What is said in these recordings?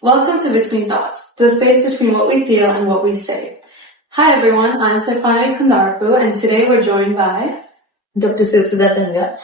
Welcome to Between Thoughts, the space between what we feel and what we say. Hi everyone, I'm Stefani Kundarpu and today we're joined by Dr. Sudha Tanga,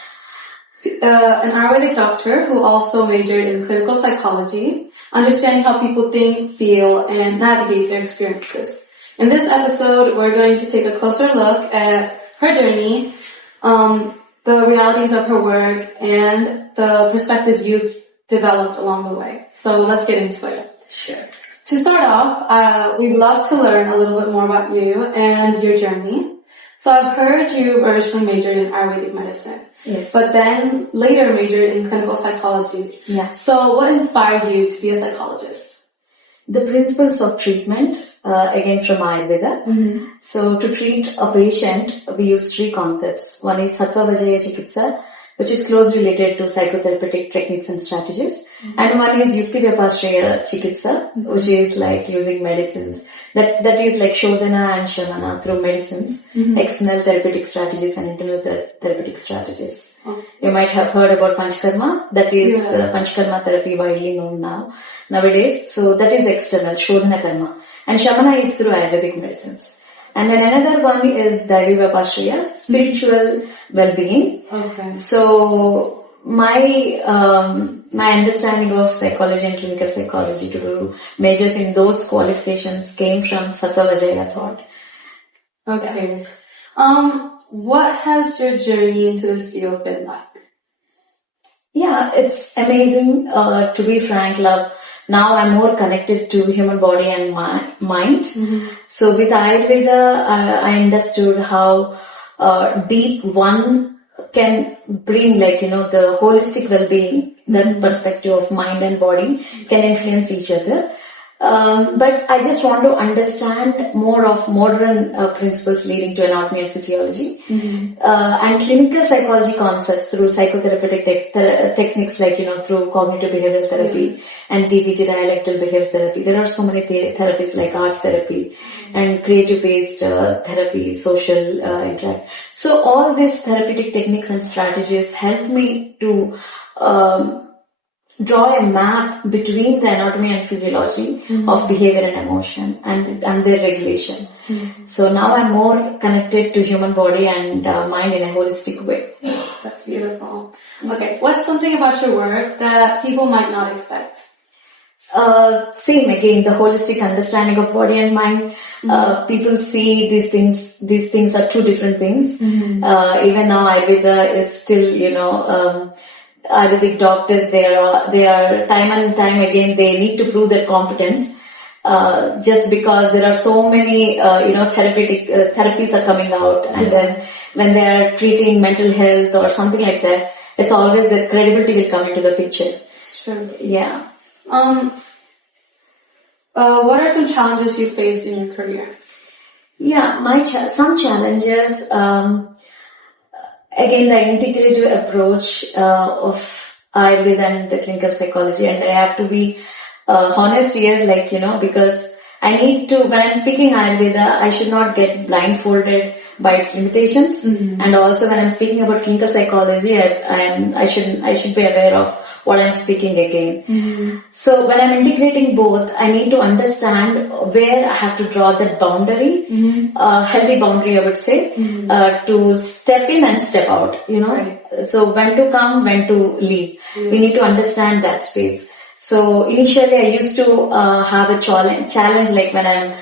an Ayurvedic doctor who also majored in clinical psychology, understanding how people think, feel, and navigate their experiences. In this episode, we're going to take a closer look at her journey, the realities of her work, and the perspectives you've developed along the way. So let's get into it. Sure. To start off, we'd love to learn a little bit more about you and your journey. So I've heard you originally majored in Ayurvedic medicine. Yes. But then later majored in clinical psychology. Yeah. So what inspired you to be a psychologist? The principles of treatment, again from Ayurveda. Mm-hmm. So to treat a patient, we use three concepts. One is Sattva Vajaya Chikitsa, which is closely related to psychotherapeutic techniques and strategies. Mm-hmm. And one is Yukti Vyapashraya Chikitsa, which is like using medicines. That is like Shodhana and Shavana through medicines, external therapeutic strategies and internal therapeutic strategies. You might have heard about Panchakarma. That is Panchakarma therapy widely known nowadays. So that is external, Shodhana Karma. And Shamana is through Ayurvedic medicines. And then another one is Daivi Vyapashraya, spiritual well-being. Okay. So my understanding of psychology and clinical psychology to do majors in those qualifications came from Sattva Vajaya thought. Okay. What has your journey into this field been like? Yeah, it's amazing. To be frank, love. Now I'm more connected to human body and mind. Mm-hmm. So with Ayurveda, I understood how deep one can bring, the holistic well-being, the perspective of mind and body can influence each other. But I just want to understand more of modern principles leading to anatomy and physiology, and clinical psychology concepts through psychotherapeutic techniques through cognitive behavioral therapy and DBT, dialectal behavioral therapy. There are so many therapies like art therapy and creative-based therapy, social interact. So all these therapeutic techniques and strategies help me to draw a map between the anatomy and physiology of behavior and emotion and their regulation. So now I'm more connected to human body and mind in a holistic way. That's beautiful. Okay, what's something about your work that people might not expect? Same again, the holistic understanding of body and mind. People see these things are two different things. Even now Ayurveda is still, Ayurvedic doctors, they are time and time again, they need to prove their competence, just because there are so many, therapeutic, therapies are coming out. And then when they are treating mental health or something like that, it's always the credibility will come into the picture. Sure. Yeah. What are some challenges you faced in your career? Yeah, some challenges, again, the integrative approach of Ayurveda and the clinical psychology, and I have to be honest here, because I need to, when I'm speaking Ayurveda, I should not get blindfolded by its limitations, and also when I'm speaking about clinical psychology, I should be aware of what I'm speaking again. So when I'm integrating both, I need to understand where I have to draw that boundary, healthy boundary I would say, to step in and step out, Right. So when to come, when to leave. We need to understand that space. So initially I used to have a challenge like when I'm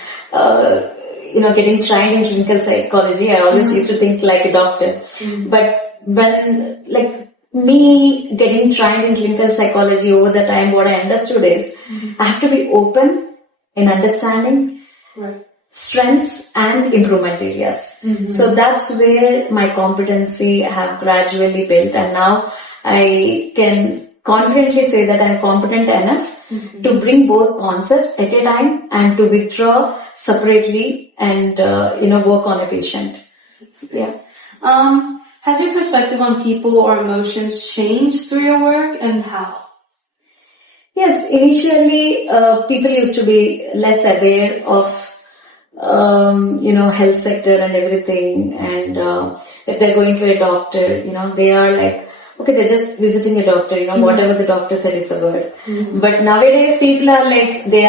getting trained in clinical psychology, I always used to think like a doctor. But when me getting trained in clinical psychology over the time, what I understood is I have to be open in understanding strengths and improvement areas. So that's where my competency I have gradually built, and now I can confidently say that I'm competent enough to bring both concepts at a time and to withdraw separately and work on a patient. Yeah. Has your perspective on people or emotions changed through your work, and how? Yes, initially people used to be less aware of health sector and everything, and if they're going to a doctor, they are like, okay, they're just visiting a doctor, whatever the doctor said is the word. But nowadays people are like, they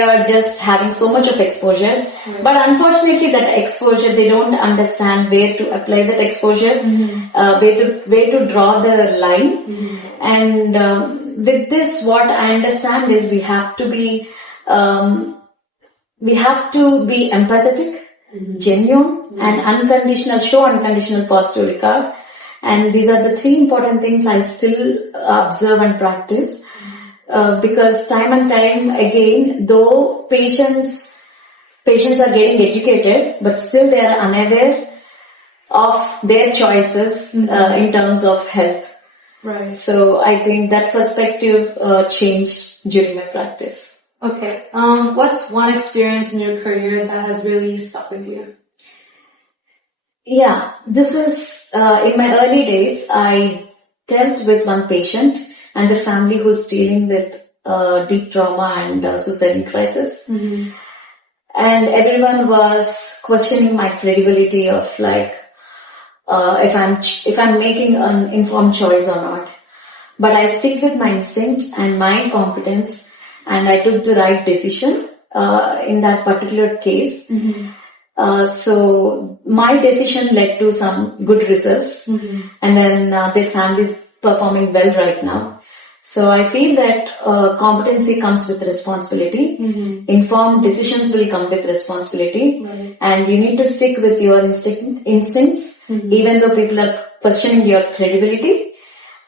are just having so much of exposure. But unfortunately that exposure, they don't understand where to apply that exposure, where to draw the line. And with this, what I understand is we have to be empathetic, genuine, and show unconditional positive regard. And these are the 3 important things I still observe and practice. Because time and time again, though patients are getting educated, but still they are unaware of their choices in terms of health. Right. So I think that perspective changed during my practice. Okay. What's one experience in your career that has really stuck with you? Yeah, this is, in my early days, I dealt with one patient and the family who's dealing with deep trauma and suicidal crisis. And everyone was questioning my credibility of like, if I'm making an informed choice or not. But I stick with my instinct and my competence, and I took the right decision in that particular case. So my decision led to some good results, and then their family is performing well right now. So I feel that competency comes with responsibility. Informed decisions will come with responsibility, and you need to stick with your instincts, even though people are questioning your credibility.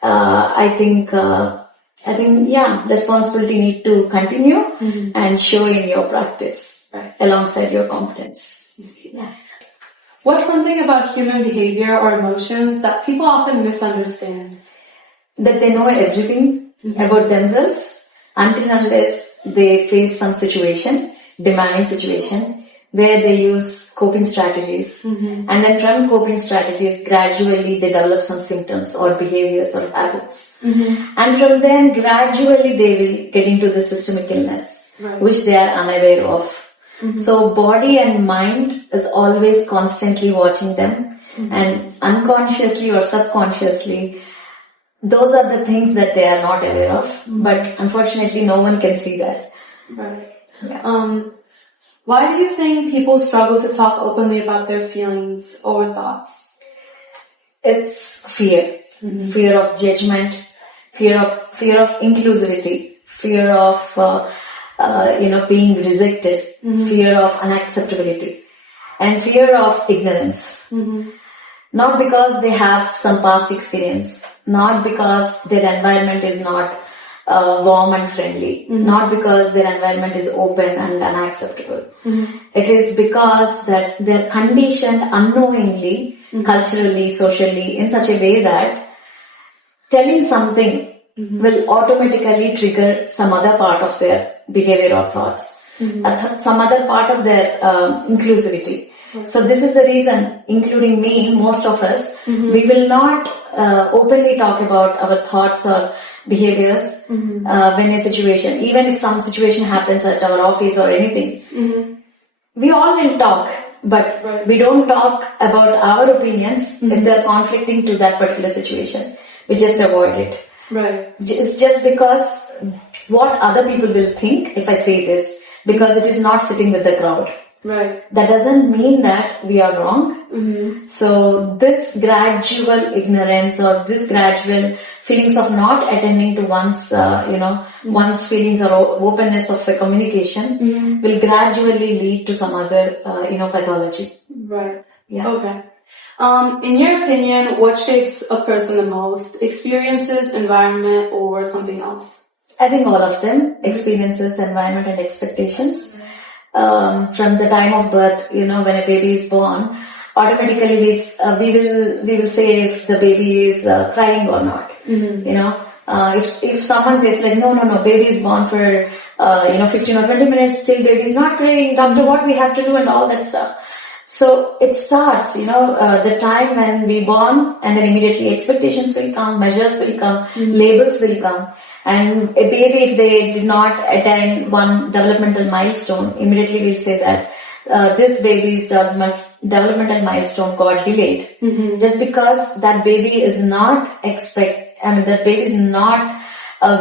I think responsibility need to continue and show in your practice alongside your competence. Yeah. What's something about human behavior or emotions that people often misunderstand? That they know everything about themselves until unless they face some situation, demanding situation, where they use coping strategies. And then from coping strategies, gradually they develop some symptoms or behaviors or habits. And from then, gradually they will get into the systemic illness, which they are unaware of. So body and mind is always constantly watching them, and unconsciously or subconsciously, those are the things that they are not aware of. But unfortunately, no one can see that. Why do you think people struggle to talk openly about their feelings or thoughts? It's fear. Fear of judgment, fear of inclusivity, fear of being rejected, fear of unacceptability, and fear of ignorance. Not because they have some past experience, not because their environment is not warm and friendly, not because their environment is open and unacceptable. It is because that they're conditioned unknowingly, culturally, socially, in such a way that telling something will automatically trigger some other part of their behavior or thoughts, some other part of their inclusivity. So this is the reason, including me, most of us, we will not openly talk about our thoughts or behaviors when a situation, even if some situation happens at our office or anything, we all will talk, but we don't talk about our opinions if they're conflicting to that particular situation. We just avoid it. It's just because what other people will think if I say this, because it is not sitting with the crowd. That doesn't mean that we are wrong. So this gradual ignorance or this gradual feelings of not attending to one's, one's feelings or openness of a communication will gradually lead to some other, pathology. Okay. In your opinion, what shapes a person the most? Experiences, environment, or something else? I think all of them. Experiences, environment, and expectations. From the time of birth, when a baby is born, automatically we will say if the baby is crying or not. If someone says like, no, baby is born for 15 or 20 minutes, still baby is not crying, doctor, what we have to do and all that stuff. So it starts, the time when we born, and then immediately expectations will come, measures will come, labels will come. And a baby, if they did not attain one developmental milestone, immediately we'll say that this baby's developmental milestone got delayed. Just because that baby is not that baby is not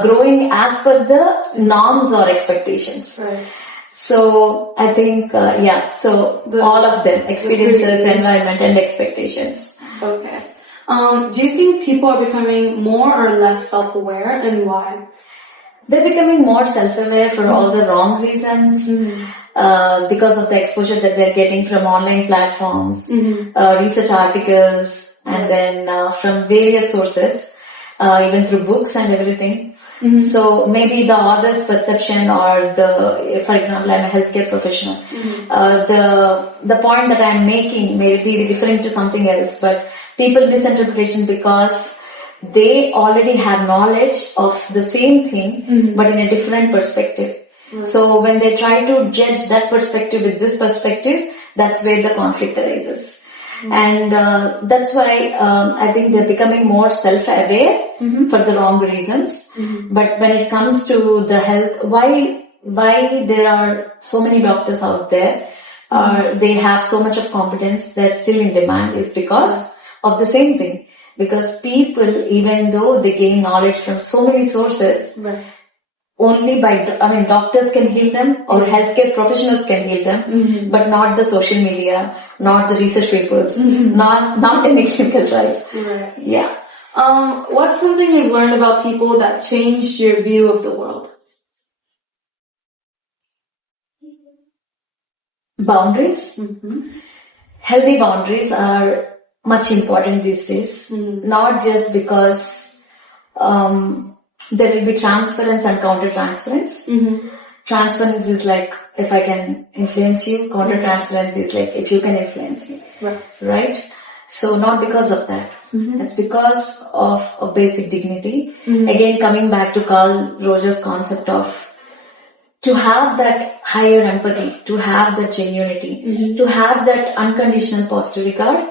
growing as per the norms or expectations. Right. So I think, so all of them, experiences, environment and expectations. Okay. Do you think people are becoming more or less self-aware, and why? They're becoming more self-aware for all the wrong reasons, because of the exposure that they're getting from online platforms, research articles, and then from various sources, even through books and everything. So maybe the author's perception or for example, I'm a healthcare professional. The point that I'm making may be different to something else, but people misinterpretation because they already have knowledge of the same thing, but in a different perspective. So when they try to judge that perspective with this perspective, that's where the conflict arises. And that's why I think they're becoming more self-aware for the wrong reasons. But when it comes to the health, why there are so many doctors out there, they have so much of competence, they're still in demand, is because of the same thing. Because people, even though they gain knowledge from so many sources, only doctors can heal them or healthcare professionals can heal them, but not the social media, not the research papers, not any clinical trials. Right. Yeah. What's something you've learned about people that changed your view of the world? Boundaries. Healthy boundaries are much important these days, not just because there will be transference and counter-transference. Transference is like if I can influence you, counter-transference is like if you can influence me. Right? So not because of that. It's because of a basic dignity. Again, coming back to Carl Roger's concept of to have that higher empathy, to have that genuinity, to have that unconditional positive regard,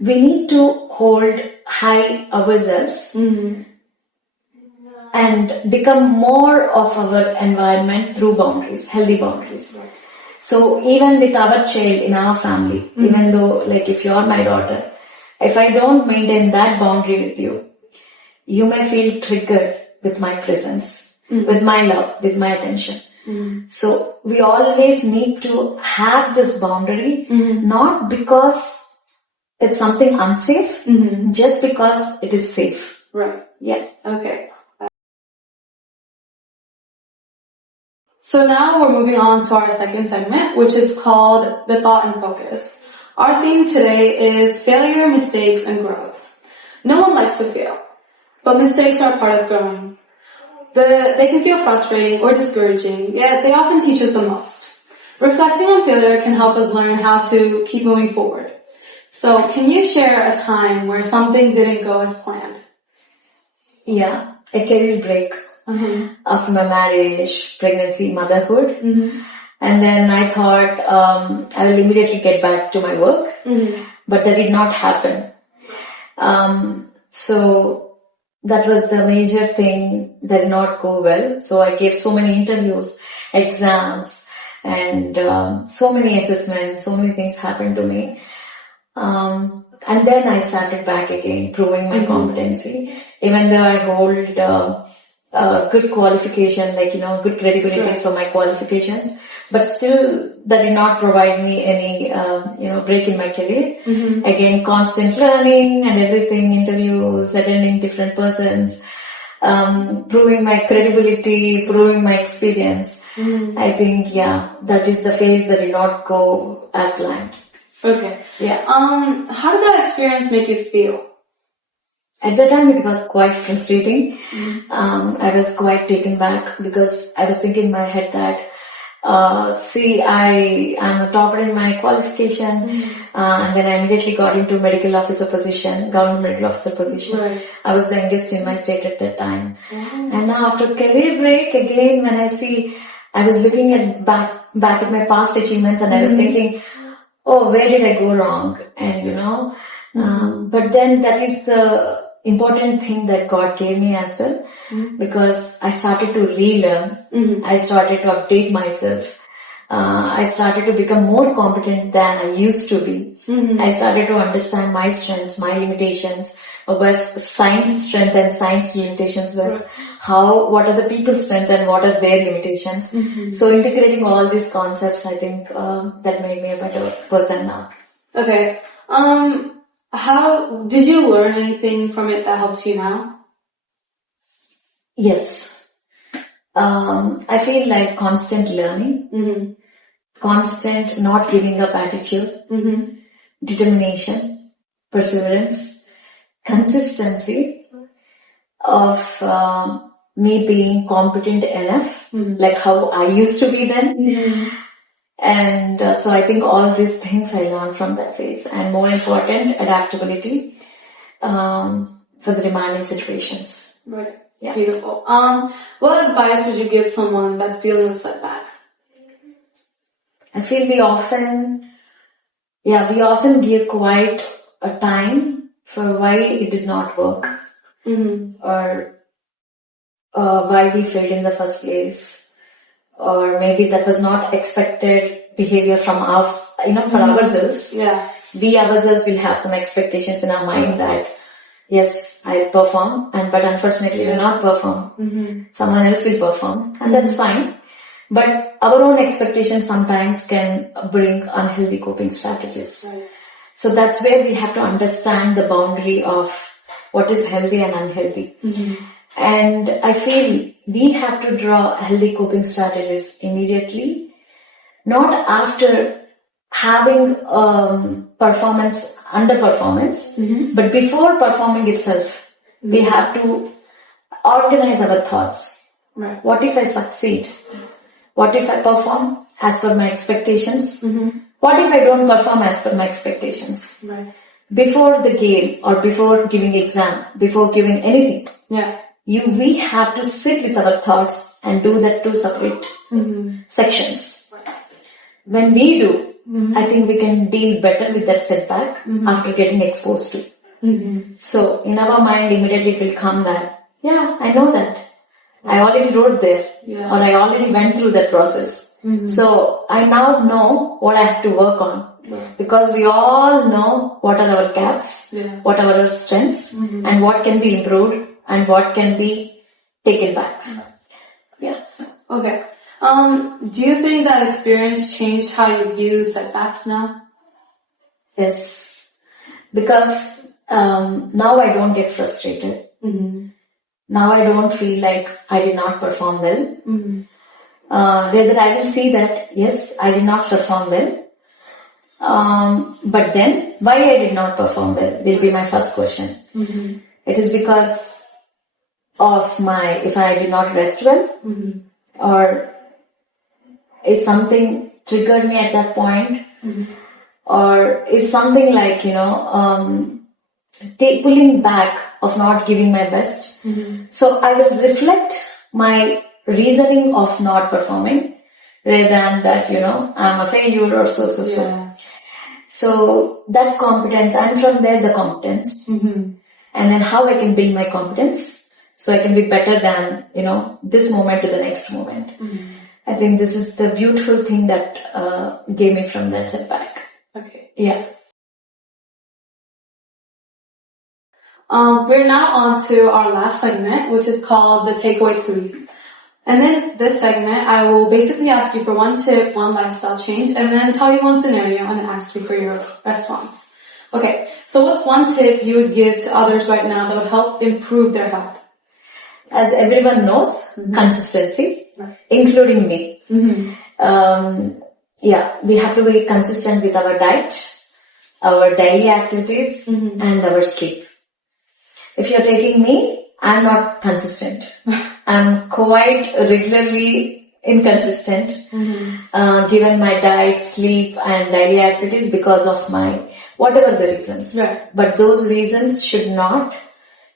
we need to hold high ourselves and become more of our environment through boundaries, healthy boundaries. So even with our child in our family, even though like if you're my daughter, if I don't maintain that boundary with you, you may feel triggered with my presence, with my love, with my attention. So we always need to have this boundary, not because it's something unsafe, just because it is safe. Right. Yeah. Okay. So now we're moving on to our second segment, which is called The Thought and Focus. Our theme today is failure, mistakes, and growth. No one likes to fail, but mistakes are part of growing. They can feel frustrating or discouraging, yet they often teach us the most. Reflecting on failure can help us learn how to keep moving forward. So can you share a time where something didn't go as planned? Yeah, a career break after my marriage, pregnancy, motherhood. And then I thought I will immediately get back to my work, but that did not happen. So that was the major thing that did not go well. So I gave so many interviews, exams, and so many assessments, so many things happened to me. And then I started back again, proving my competency. Even though I hold good qualification, good credibilities for my qualifications, but still that did not provide me any, break in my career. Again, constant learning and everything, interviews, attending different persons, proving my credibility, proving my experience. I think, that is the phase that did not go as planned. Okay. Yeah. How did that experience make you feel? At that time, it was quite frustrating. I was quite taken back because I was thinking in my head that, I'm a topper in my qualification, and then I immediately got into medical officer position, government medical officer position. Right. I was the youngest in my state at that time. And now after career break, again, when I was looking at back at my past achievements, and I was thinking, oh, where did I go wrong? And but then that is the important thing that God gave me as well, because I started to relearn. I started to update myself. I started to become more competent than I used to be. I started to understand my strengths, my limitations, was science strength and science limitations was what are the people's strength and what are their limitations. So integrating all these concepts, I think that made me a better person now. Okay. How did you learn anything from it that helps you now? Yes. I feel like constant learning, constant not giving up attitude, determination, perseverance, consistency of me being competent enough, like how I used to be then. And so I think all these things I learned from that phase. And more important, adaptability for the demanding situations. Right. Yeah. Beautiful. What advice would you give someone that's dealing with setback? I feel we often give quite a time for why it did not work, or why we failed in the first place, or maybe that was not expected behavior from us, for ourselves. Yeah. We ourselves will have some expectations in our mind that yes, I perform, but unfortunately will not perform. Someone else will perform, and that's fine. But our own expectations sometimes can bring unhealthy coping strategies. Right. So that's where we have to understand the boundary of what is healthy and unhealthy. And I feel we have to draw healthy coping strategies immediately, not after having underperformance, but before performing itself. We have to organize our thoughts. Right. What if I succeed? What if I perform as per my expectations? What if I don't perform as per my expectations? Right. Before the game or before giving exam, before giving anything, we have to sit with our thoughts and do that two separate sections. When we do, I think we can deal better with that setback after getting exposed to. So in our mind immediately it will come that, I know that. I already wrote there, or I already went through that process. So I now know what I have to work on, because we all know what are our gaps, what are our strengths, and what can be improved and what can be taken back. Okay. Do you think that experience changed how you view setbacks now? Yes, because now I don't get frustrated. Now I don't feel like I did not perform well. Rather I will see that, yes, I did not perform well. But then, why I did not perform well will be my first question. It is because of if I did not rest well, or is something triggered me at that point, or is something like, pulling back of not giving my best. So I will reflect my reasoning of not performing rather than that, I'm a failure or so. So that competence, and from there the competence, and then how I can build my competence so I can be better than, this moment to the next moment. I think this is the beautiful thing that gave me from that setback. Okay. Yeah. We're now on to our last segment, which is called the Takeaway 3. And in this segment, I will basically ask you for one tip, one lifestyle change, and then tell you one scenario and then ask you for your response. Okay, so what's one tip you would give to others right now that would help improve their health? As everyone knows, consistency, including me. We have to be consistent with our diet, our daily activities, and our sleep. If you're taking me, I'm not consistent. I'm quite regularly inconsistent, given my diet, sleep, and daily activities because of my whatever the reasons. Right. But those reasons should not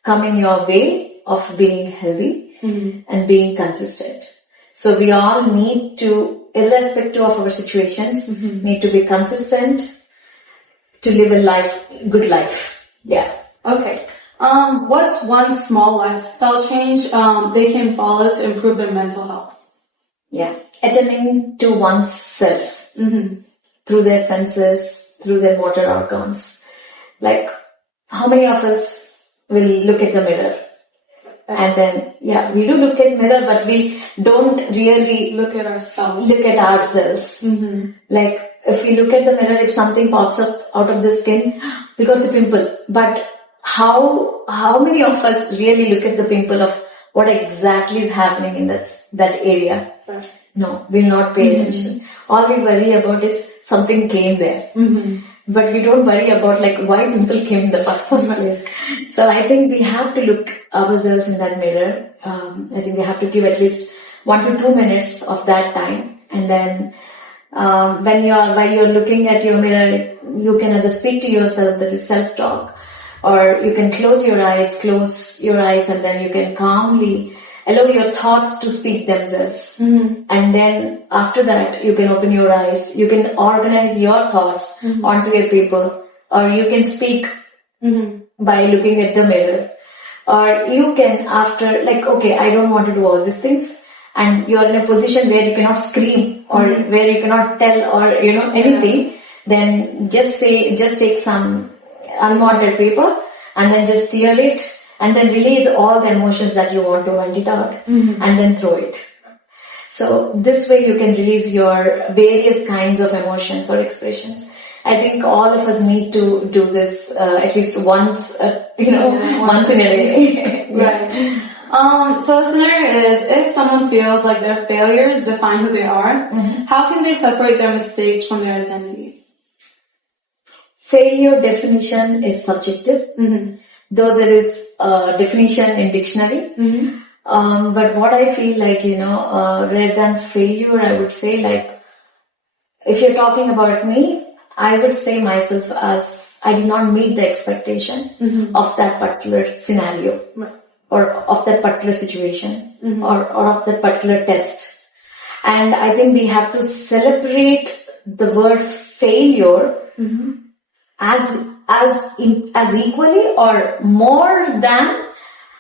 come in your way of being healthy and being consistent. So we all need to, irrespective of our situations, need to be consistent to live a good life. Yeah. Okay. What's one small lifestyle change they can follow to improve their mental health? attending to oneself through their senses, through their motor organs. Like, how many of us will look at the mirror? And then, we do look at mirror, but we don't really look at ourselves. Like, if we look at the mirror, if something pops up out of the skin, we got the pimple. But how many of us really look at the pimple of what exactly is happening in that area? No, we'll not pay attention. All we worry about is something came there. But we don't worry about like why pimple came in the first place. So I think we have to look ourselves in that mirror. I think we have to give at least 1 to 2 minutes of that time. And then while you're looking at your mirror, you can either speak to yourself, that is self-talk, or you can close your eyes, and then you can calmly allow your thoughts to speak themselves. And then after that, you can open your eyes, you can organize your thoughts onto a paper, or you can speak by looking at the mirror. Or you can, after like, okay, I don't want to do all these things, and you are in a position where you cannot scream or where you cannot tell or anything, then just take some unwanted paper and then just tear it and then release all the emotions that you want to vent it out and then throw it. So this way you can release your various kinds of emotions or expressions. I think all of us need to do this at least once, once in a day. Right. So the scenario is, if someone feels like their failures define who they are, how can they separate their mistakes from their identity? Failure definition is subjective, though there is a definition in dictionary. But what I feel like, rather than failure, I would say like, if you're talking about me, I would say myself as I did not meet the expectation of that particular scenario. Or of that particular situation, or of that particular test. And I think we have to celebrate the word failure as equally or more than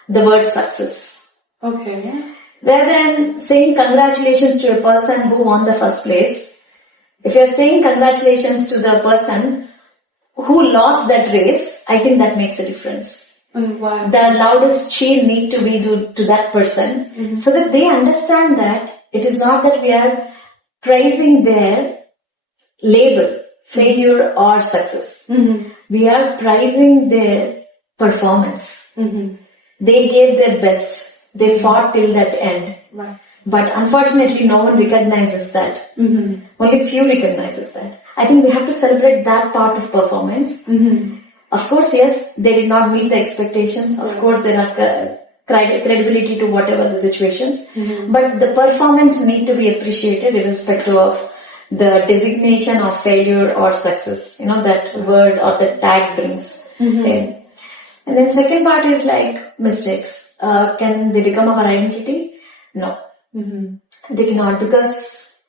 the word success. Okay. Rather than saying congratulations to a person who won the first place, if you're saying congratulations to the person who lost that race, I think that makes a difference. Wow. The loudest cheer need to be to that person so that they understand that it is not that we are praising their label, failure or success. We are praising their performance. They gave their best. They fought till that end. Right. But unfortunately no one recognizes that. Only few recognizes that. I think we have to celebrate that part of performance. Of course, yes, they did not meet the expectations. Of course, there are credibility to whatever the situations. But the performance need to be appreciated irrespective of the designation of failure or success. That word or that tag brings in. And then second part is like mistakes. Can they become our identity? No. They cannot, because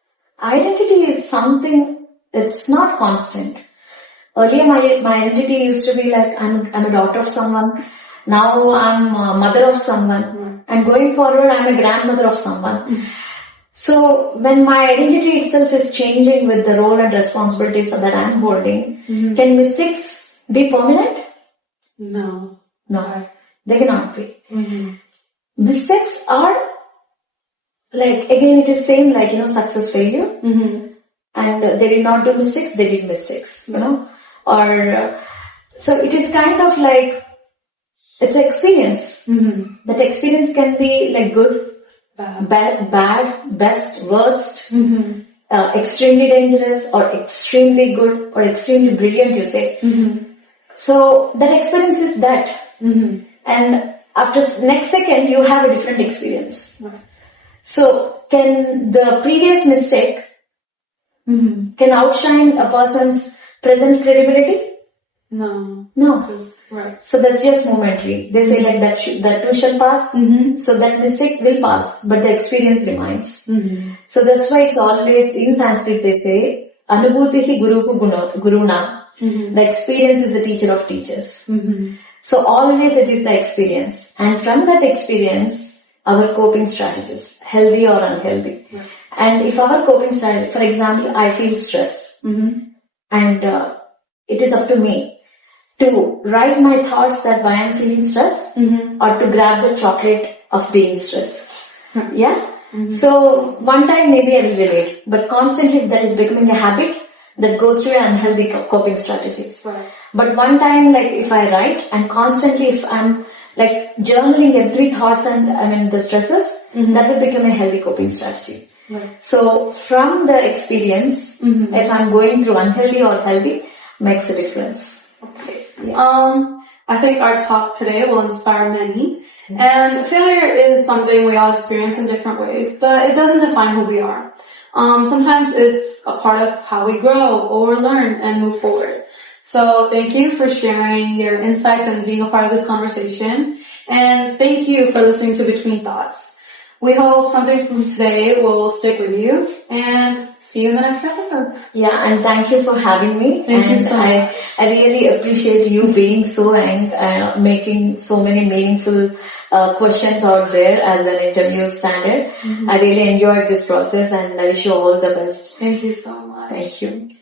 identity is something that's not constant. Earlier, my identity used to be like, I'm a daughter of someone. Now I'm a mother of someone. And going forward, I'm a grandmother of someone. So when my identity itself is changing with the role and responsibilities that I'm holding, can mistakes be permanent? No. No, they cannot be. Mistakes are like, again, it is same like, success, failure. And they did not do mistakes, they did mistakes, Or, so it is kind of like, it's an experience. That experience can be like good, bad, best, worst, extremely dangerous or extremely good or extremely brilliant, you say. So that experience is that. And after next second, you have a different experience. So can the previous mistake can outshine a person's present credibility? No. Right. So that's just momentary. They say like that too shall pass. So that mistake will pass, but the experience remains. So that's why it's always, in Sanskrit they say, Anubhutihi guruna. The experience is the teacher of teachers. So always it is the experience. And from that experience, our coping strategies, healthy or unhealthy. Right. And if our coping strategy, for example, I feel stress, and it is up to me to write my thoughts that why I'm feeling stress, or to grab the chocolate of being stressed. Yeah? So one time maybe I will relate, but constantly that is becoming a habit that goes to an unhealthy coping strategies. Right. But one time, like if I write and constantly if I'm like journaling every thoughts and the stresses, that will become a healthy coping strategy. Right. So from the experience, if I'm going through unhealthy or healthy, makes a difference. Okay. Yeah. I think our talk today will inspire many. And failure is something we all experience in different ways, but it doesn't define who we are. Sometimes it's a part of how we grow or learn and move forward. So thank you for sharing your insights and being a part of this conversation. And thank you for listening to Between Thoughts. We hope something from today will stick with you, and see you in the next episode. Yeah, and thank you for having me. Thank you so much. I really appreciate you being so and making so many meaningful questions out there as an interview standard. I really enjoyed this process, and I wish you all the best. Thank you so much. Thank you.